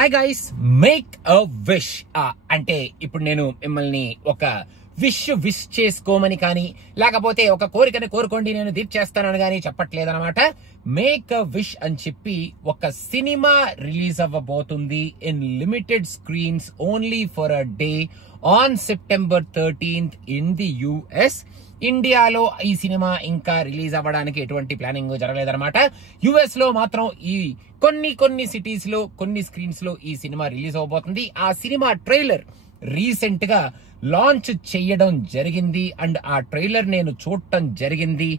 Hi guys, make a wish అంటే ఇప్పుడు నేను మిమ్మల్ని ఒక విష్ చేసుకోమని కానీ లేకపోతే ఒక కోరికని కోరుకోండి నేను తీర్చేస్తానని కానీ చెప్పట్లేదన్నమాట. మేక్ అ విష్ అని చెప్పి ఒక సినిమా రిలీజ్ అవ్వబోతుంది in limited screens only for a day on September 13th in the US. ఇండియాలో ఈ సినిమా ఇంకా రిలీజ్ అవ్వడానికి ఎటువంటి ప్లానింగ్ జరగలేదన్నమాట. US లో మాత్రం ఈ కొన్ని సిటీస్ లో కొన్ని స్క్రీన్స్ లో ఈ సినిమా రిలీజ్ అవబోతుంది. ఆ సినిమా ట్రైలర్ రీసెంట్ గా లాంచ్ చేయడం జరిగింది అండ్ ఆ ట్రైలర్ నేను చూడటం జరిగింది.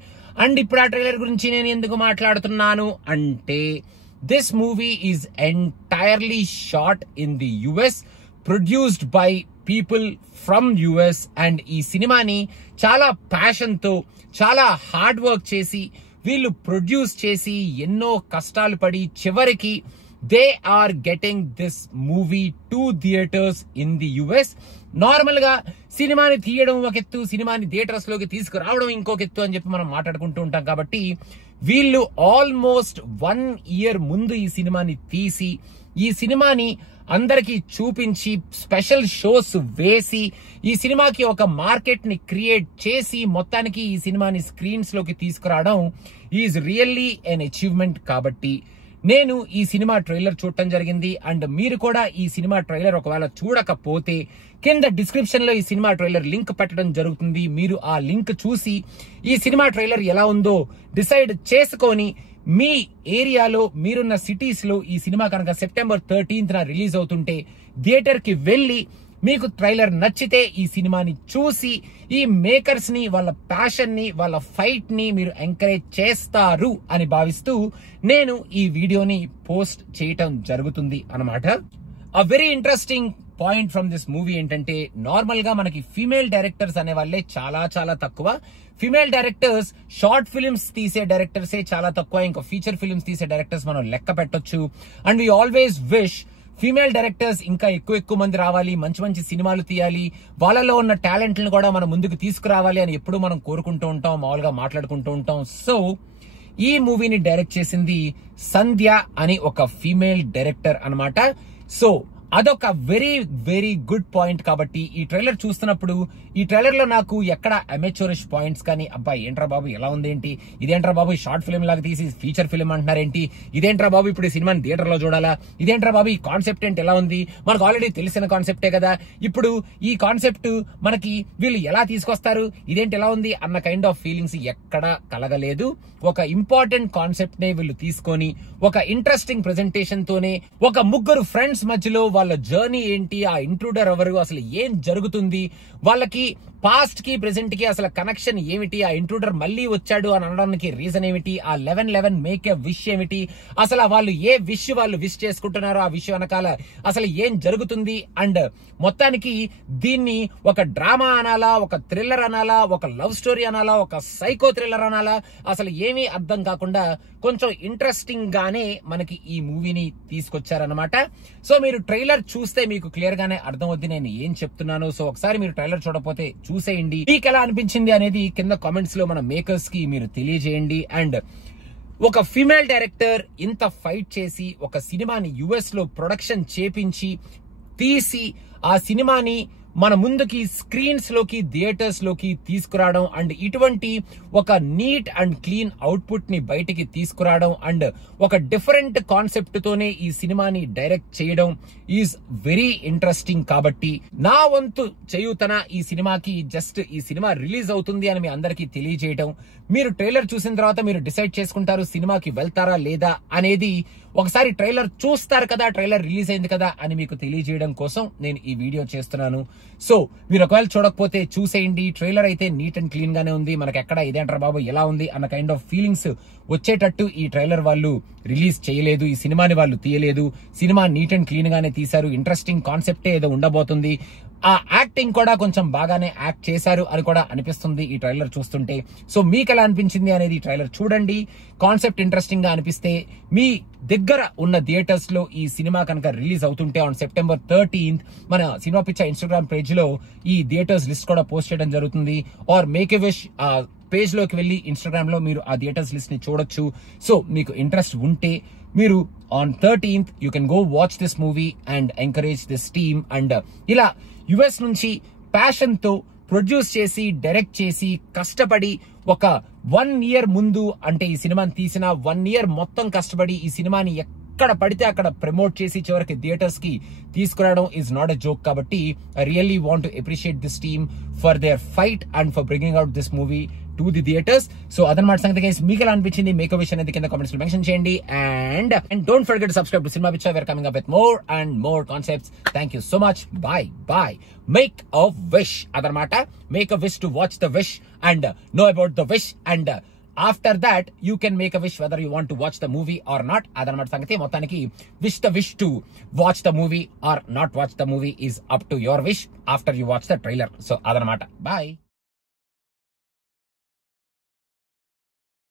అండ్ ఇప్పుడు ఆ ట్రైలర్ గురించి నేను ఎందుకు మాట్లాడుతున్నాను అంటే this movie is entirely shot in the US, produced by people from US. And ఈ సినిమాని చాలా ప్యాషన్ తో చాలా హార్డ్ వర్క్ చేసి వీళ్ళు ప్రొడ్యూస్ చేసి ఎన్నో కష్టాలు పడి చివరికి they are getting this movie to theatres in the US. Normal గా సినిమాని తీయడం ఒక ఎత్తు, సినిమాని థియేటర్స్ లోకి తీసుకురావడం ఇంకొక ఎత్తు అని చెప్పి మనం మాట్లాడుకుంటూ ఉంటాం. కాబట్టి వీళ్ళు ఆల్మోస్ట్ 1 year ముందు ఈ సినిమాని తీసి ఈ సినిమాని అందరికి చూపించి స్పెషల్ షోస్ వేసి ఈ సినిమాకి ఒక మార్కెట్ ని క్రియేట్ చేసి మొత్తానికి ఈ సినిమాని స్క్రీన్స్ లోకి తీసుకురావడం ఈజ్ రియల్లీ ఎన్ అచీవ్మెంట్. కాబట్టి నేను ఈ సినిమా ట్రైలర్ చూడటం జరిగింది. అండ్ మీరు కూడా ఈ సినిమా ట్రైలర్ ఒకవేళ చూడకపోతే కింద డిస్క్రిప్షన్ లో ఈ సినిమా ట్రైలర్ లింక్ పెట్టడం జరుగుతుంది. మీరు ఆ లింక్ చూసి ఈ సినిమా ట్రైలర్ ఎలా ఉందో డిసైడ్ చేసుకొని మీ ఏరియాలో మీరున్న సిటీస్ లో ఈ సినిమా కనుక September 13th రిలీజ్ అవుతుంటే థియేటర్ కి వెళ్లి మీకు ట్రైలర్ నచ్చితే ఈ సినిమాని చూసి ఈ మేకర్స్ ని వాళ్ళ ప్యాషన్ ని వాళ్ళ ఫైట్ ని మీరు ఎంకరేజ్ చేస్తారు అని భావిస్తూ నేను ఈ వీడియోని పోస్ట్ చేయటం జరుగుతుంది అన్నమాట. A very interesting point from this movie ఏంటంటే నార్మల్ గా మనకి ఫీమేల్ డైరెక్టర్స్ అనే వాళ్ళే చాలా తక్కువ. ఫీమేల్ డైరెక్టర్స్ షార్ట్ ఫిల్మ్స్ తీసే డైరెక్టర్సే చాలా తక్కువ. ఇంకా ఫీచర్ ఫిల్మ్స్ తీసే డైరెక్టర్స్ మనం లెక్క పెట్టొచ్చు. And we always wish female directors ఇంకా ఎక్కువ మంది రావాలి, మంచి సినిమాలు తీయాలి, వాళ్ళలో ఉన్న టాలెంట్లను కూడా మనం ముందుకు తీసుకురావాలి అని ఎప్పుడు మనం కోరుకుంటూ ఉంటాం, మామూలుగా మాట్లాడుకుంటూ ఉంటాం. సో ఈ మూవీని డైరెక్ట్ చేసింది సంధ్య అని ఒక ఫీమేల్ డైరెక్టర్ అన్నమాట. సో అదొక వెరీ గుడ్ పాయింట్. కాబట్టి ఈ ట్రైలర్ చూస్తున్నప్పుడు ఈ ట్రైలర్ లో నాకు ఎక్కడ అమెచూరిష్ పాయింట్స్ కానీ అబ్బాయి ఏంట్రా బాబు ఎలా ఉంది ఏంటి, ఇదేంట్రా బాబు షార్ట్ ఫిల్మ్ లాగా తీసి ఫీచర్ ఫిల్మ్ అంటున్నారేంటి, ఇదేంట్రా బాబు ఇప్పుడు ఈ సినిమాని థియేటర్ లో చూడాలా, ఇదేంట్రా బాబు ఈ కాన్సెప్ట్ ఏంటి ఎలా ఉంది, మనకు ఆల్రెడీ తెలిసిన కాన్సెప్టే కదా, ఇప్పుడు ఈ కాన్సెప్ట్ మనకి వీళ్ళు ఎలా తీసుకొస్తారు, ఇదేంటి ఎలా ఉంది అన్న కైండ్ ఆఫ్ ఫీలింగ్స్ ఎక్కడా కలగలేదు. ఒక ఇంపార్టెంట్ కాన్సెప్ట్ నే వీళ్ళు తీసుకొని ఒక ఇంట్రెస్టింగ్ ప్రెజెంటేషన్ తోనే ఒక ముగ్గురు ఫ్రెండ్స్ మధ్యలో వాళ్ళ జర్నీ ఏంటి, ఆ ఇంట్రూడర్ ఎవరు, అసలు ఏం జరుగుతుంది, వాళ్ళకి పాస్ట్ కి ప్రెసెంట్ కి అసలు కనెక్షన్ ఏమిటి, ఆ ఇంట్రూడర్ మళ్ళీ వచ్చాడు అని అనడానికి రీజన్ ఏమిటి, ఆ 11/11 మేక్ ఎ విష్ ఏమిటి, అసలు వాళ్ళు ఏ విష్ వాళ్ళు విష్ చేసుకుంటున్నారో ఆ విష్ వెనకాల అసలు ఏం జరుగుతుంది. అండ్ మొత్తానికి దీన్ని ఒక డ్రామా అనాలా, ఒక థ్రిల్లర్ అనాలా, ఒక లవ్ స్టోరీ అనాలా, ఒక సైకో థ్రిల్లర్ అనాలా, అసలు ఏమీ అర్థం కాకుండా కొంచెం ఇంట్రెస్టింగ్ గానే మనకి ఈ మూవీని తీసుకొచ్చారనమాట. సో మీరు ట్రైలర్ చూస్తే మీకు క్లియర్ గానే అర్థం అవుద్ది నేను ఏం చెప్తున్నాను. సో ఒకసారి మీరు ట్రైలర్ చూడకపోతే చూసేయండి. మీకు ఎలా అనిపించింది అనేది కింద కామెంట్స్ లో మన మేకర్స్ కి మీరు తెలియజేయండి. అండ్ ఒక ఫీమేల్ డైరెక్టర్ ఇంత ఫైట్ చేసి ఒక సినిమాని US లో ప్రొడక్షన్ చేపించి తీసి ఆ సినిమాని మన ముందుకి స్క్రీన్స్ లోకి థియేటర్స్ లోకి తీసుకురావడం అండ్ ఇటువంటి ఒక నీట్ అండ్ క్లీన్ అవుట్పుట్ ని బయటికి తీసుకురావడం అండ్ ఒక డిఫరెంట్ కాన్సెప్ట్ తోనే ఈ సినిమాని డైరెక్ట్ చేయడం ఈజ్ వెరీ ఇంట్రెస్టింగ్. కాబట్టి నా వంతు చేయూతన ఈ సినిమాకి జస్ట్ ఈ సినిమా రిలీజ్ అవుతుంది అని మీ అందరికీ తెలియజేయడం, మీరు ట్రైలర్ చూసిన తర్వాత మీరు డిసైడ్ చేసుకుంటారు సినిమాకి వెళ్తారా లేదా అనేది. ఒకసారి ట్రైలర్ చూస్తారు కదా, ట్రైలర్ రిలీజ్ అయింది కదా అని మీకు తెలియజేయడం కోసం నేను ఈ వీడియో చేస్తున్నాను. సో మీరు ఒకవేళ చూడకపోతే చూసేయండి. ట్రైలర్ అయితే నీట్ అండ్ క్లీన్ గానే ఉంది. మనకి ఎక్కడ ఇదేంటారు బాబు ఎలా ఉంది అన్న కైండ్ ఆఫ్ ఫీలింగ్స్ వచ్చేటట్టు ఈ ట్రైలర్ వాళ్ళు రిలీజ్ చేయలేదు, ఈ సినిమాని వాళ్ళు తీయలేదు. సినిమా నీట్ అండ్ క్లీన్ గానే తీశారు. ఇంట్రెస్టింగ్ కాన్సెప్టే ఏదో ఉండబోతుంది. ఆ యాక్టింగ్ కూడా కొంచెం బాగానే యాక్ట్ చేశారు అని కూడా అనిపిస్తుంది ఈ ట్రైలర్ చూస్తుంటే. సో మీకు ఎలా అనిపించింది అనేది ఈ ట్రైలర్ చూడండి. కాన్సెప్ట్ ఇంట్రెస్టింగ్ గా అనిపిస్తే మీ దగ్గర ఉన్న థియేటర్స్ లో ఈ సినిమా కనుక రిలీజ్ అవుతుంటే ఆన్ September 13th మన సినిమా పిక్చర్ ఇన్స్టాగ్రామ్ పేజ్ లో ఈ థియేటర్స్ లిస్ట్ కూడా పోస్ట్ చేయడం జరుగుతుంది. Are make a wish page లోకి వెళ్ళి ఇన్స్టాగ్రామ్ లో మీరు ఆ థియేటర్స్ లిస్ట్ ని చూడొచ్చు. సో మీకు ఇంట్రెస్ట్ ఉంటే మీరు on 13th you can go watch this movie and encourage this team. And ఇలా యుఎస్ నుంచి ప్యాషన్ తో ప్రొడ్యూస్ చేసి డైరెక్ట్ చేసి కష్టపడి ఒక 1 year ముందు అంటే ఈ సినిమాని తీసిన 1 year మొత్తం కష్టపడి ఈ సినిమాని ఎక్కడ పడితే అక్కడ ప్రమోట్ చేసి చివరికి థియేటర్స్ కి తీసుకురావడం ఈజ్ నాట్ ఎ జోక్. కాబట్టి I really want to appreciate this team for their fight and for bringing out this movie to the theatres. So అదనమాట సంగతి గైస్. మీకు ఎలా అనిపించింది మేక్ విష్ అనేది కింద కామెంట్స్ లో మెన్షన్ చేయండి. And don't forget to subscribe to cinema Pichcha. We're coming up with more and more concepts. Thank you so much. Bye. Make a wish. అదనమాట make a wish to watch the wish and know about the wish, and after that you can make a wish whether you want to watch the movie or not. అదనమాట సంగతి. మొత్తానికి wish to watch the movie or not watch the movie is up to your wish after you watch the trailer. So అదనమాట. Bye.